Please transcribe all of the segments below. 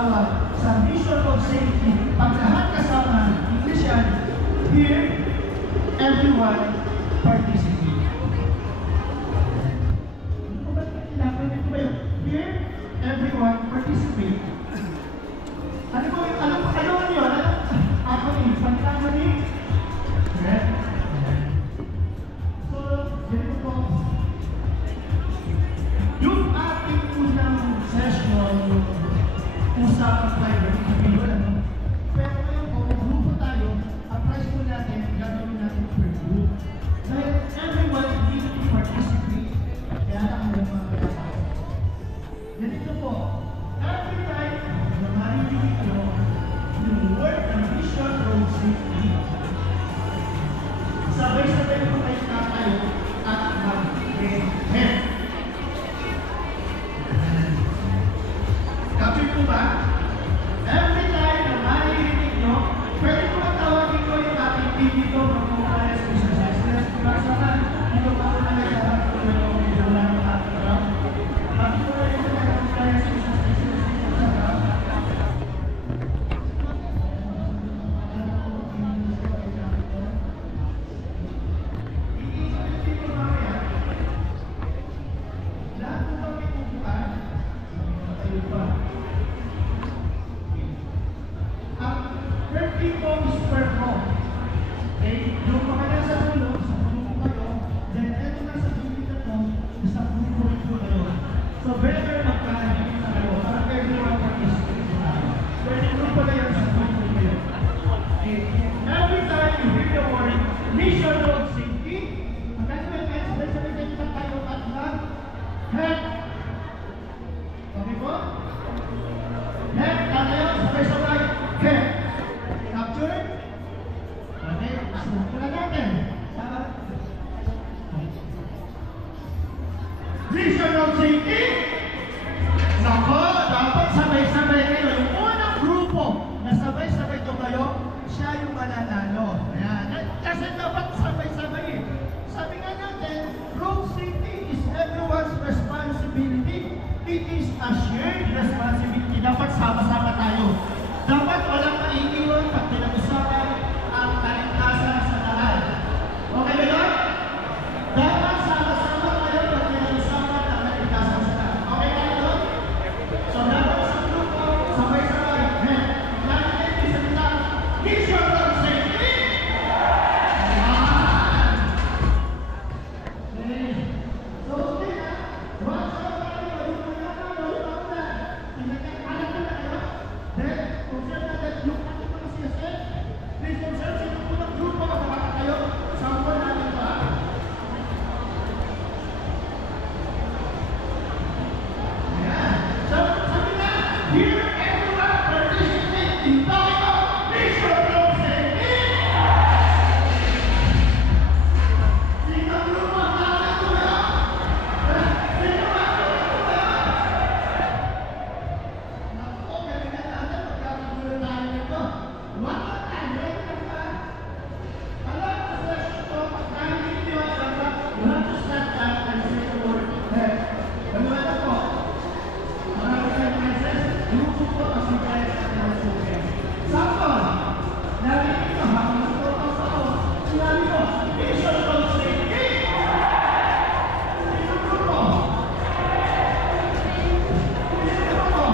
tawag sa mission of safety. Pag lahat kasama, English yan, here, everyone participate. Here, everyone participate. Ano po yun? Ano yun? Ako ni, pantama ni? So, ganito po. Yung ating unang session, usapan private interview, ano? Pero ngayon po, grupo tayo, ang price po natin, gagawin natin per group. Dahil everyone needs to participate. Kaya lang mga kasama. Ganito po, every time na marinig nyo yung word ng mission road safety, sabay-sabay po kayo tatayo at mag-head. Kapit po ba? Every time na marinig nyo, pwede po matawagin ko yung ating team dito mag-umalas sa business. Kasama, dito pa po na nagsasabi ko yung video lang ng ating parang. Bakit po na yung kaya sa business? So, very magkakalit na kayo para everyone participate tayo. Pwede nyo pala yan sa grupo kayo. Every time you hear the word mission road safety, magkakalit kayo, sabay-sabay kayo tayo at mag-head. Okay po? Head, tayo, sabay-sabay, head. Capture? Okay, sunod na natin. Mission road safety? Nako, dapat sabay-sabay kayo. Yung unang grupo na sabay-sabay ito kayo, siya yung mananalo. Ayan. Kasi dapat sabay-sabay. Sabi nga natin, road safety is everyone's responsibility. It is a shared responsibility. Dapat sama-sama tayo. Dapat walang maiiwan pag pinag-usapan ang kaligtasan sa lahat. Okay ba yun? Dapat sama-sama tayo pag pinag-usapan ang kaligtasan sa lahat. Okay ba yun? So dapat sa grupo, sabay-sabay. Lagi kayo pisalita, mission road safety! So okay na. Once na tayo, malulungan na. Alam ko na kayo. Then, observe natin yung ating mga CSF. Please observe sa yung unang grupo na baka kayo. Sample natin ba? Ayan. So, sabi na, here everyone participate in talking about mission road safety. Sino ang grupo? Nakakit ko ba? Sino ang grupo ba? Naku, galingan natin. Magkakagulo tayo nito. One more time. Ready ka ba? Alam mo sa session to, pag narinig niyo ang bata, you have to stand up and say the word head. Galingan na po. Marami tayong princess. Grupo po kasi tayo sa kanasukin. Sample. Narinig niyo habang natutuwa sa ako. Sinabi ko, mission road safety. Sino grupo? Sino grupo?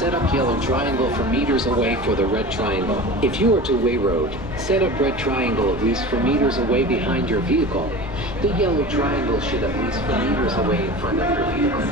set up yellow triangle for meters away for the red triangle. If you are two-way road, set up red triangle at least for meters away behind your vehicle. The yellow triangle should at least for meters away in front of your vehicle.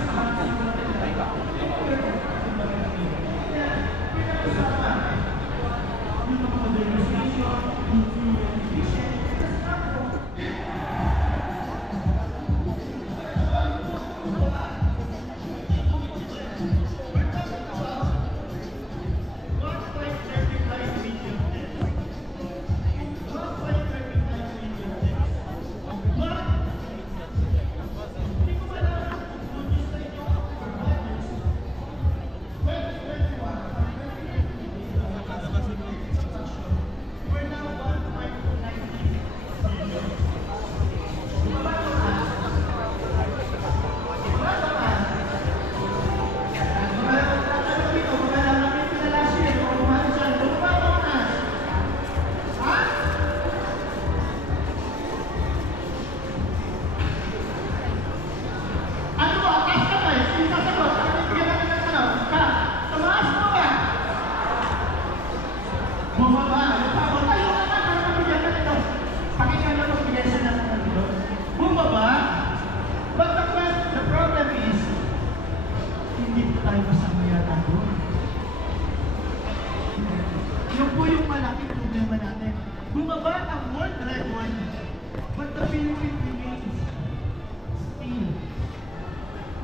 Yung po yung malaking problema natin. Bumaba ang world record, but the Philippines remains still.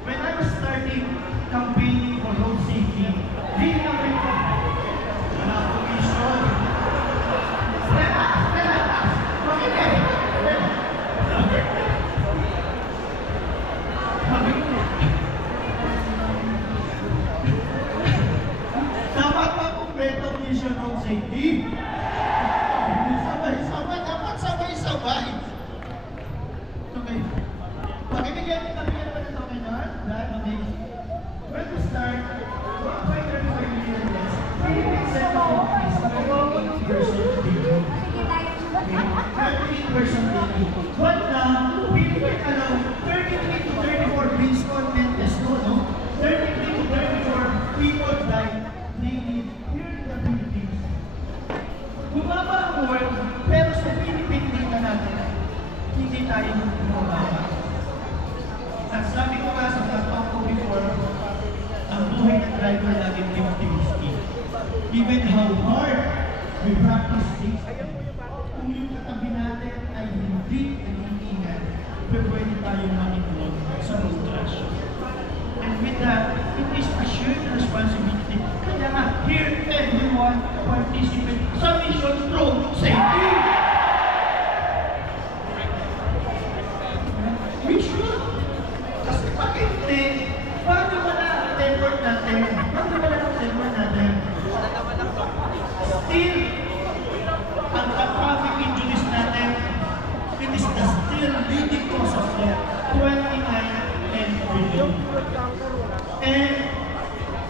When I was starting campaigning for road safety, really ang record, wala akong mission. Dapat pa kumpleto mission road safety. Sabay-sabay, dapat sabay-sabay. Okay. Pakibigyan ba nito kayo na? Okay. When we start, 1.35 million less. Philippines set the office by 38% daily. 38% daily. But now, Philippines allow 33 to 34 based on Mendes law, no? 33 to 34 people die daily here in the Philippines. Bumaba ang world, pero sa Philippine data natin, hindi tayo bumaba. At sabi ko nga sa platform ko before, ang buhay ng driver laging 50-50. Even how hard we practice safety, kung yung katabi natin ay hindi nag-iingat, pwede tayong ma-involve sa road crash. And with that, it is a shared responsibility. Kaya nga, here everyone participate sa mission road safety. We should. Kasi pag hindi, paano wala ang effort natin? Paano wala ang effort natin? Still, ang traffic injuries natin, it is the still leading cause of death, 29 and below. And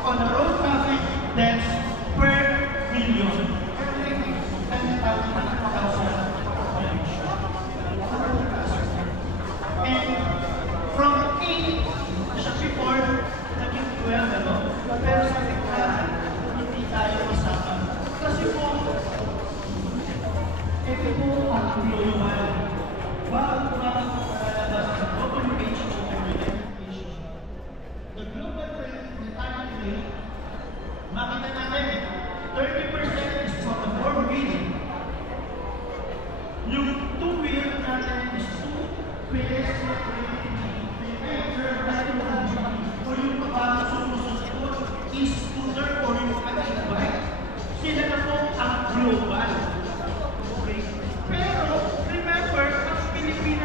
on the road traffic deaths per million, every 10,000. And from 8, siya before, naging 12, ano? Pero sa tingnan, hindi tayo kasama. Kasi po, ito po ang global. Bago malalabas ang WHO Education. The global trend na tayo today, makita natin, 30% is from the four-wheel. Yung two-wheel natin is two-wheel. O yung mga sumusunod is scooter or yung mga bike. Sila na po ang global. Okay. Pero, remember, ang Pilipinas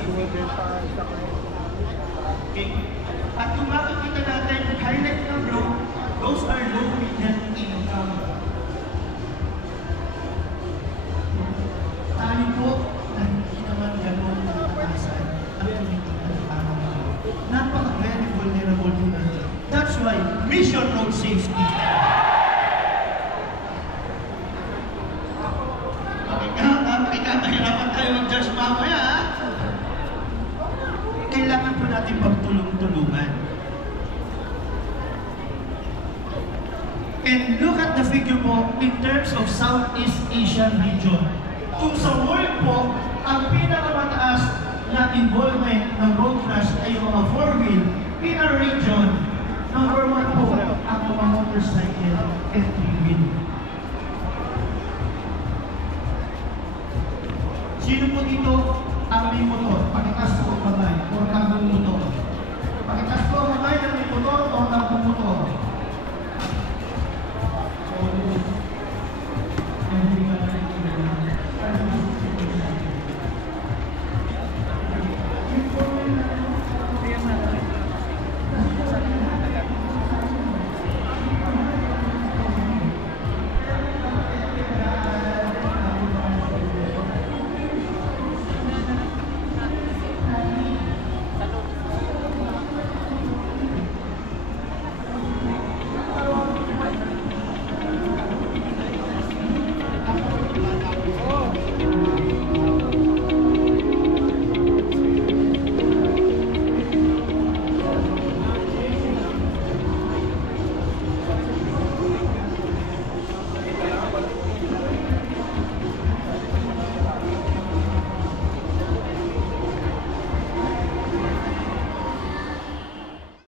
safety. Okay? At kung makikita natin, highlight ng bro, those are low median income. Tayo po, na hindi naman gano'n nakakasan ang tumitin ng araw. Napaka-very vulnerable din natin. That's why, Mission Road Safety. Mahirapan tayo mag-judge mamaya, ha? Kailangan po natin pagtulong-tulungan. And look at the figure po in terms of Southeast Asian region. Kung sa world po, ang pinakamataas na involvement ng road crash ay yung mga four-wheel in our region, number 1 po ang mga motorcycle and three-wheel. Sino po dito ang may motor? Pakitas po ang kamay o ang motor. Pakitas po ang kamay ng may motor o ang motor.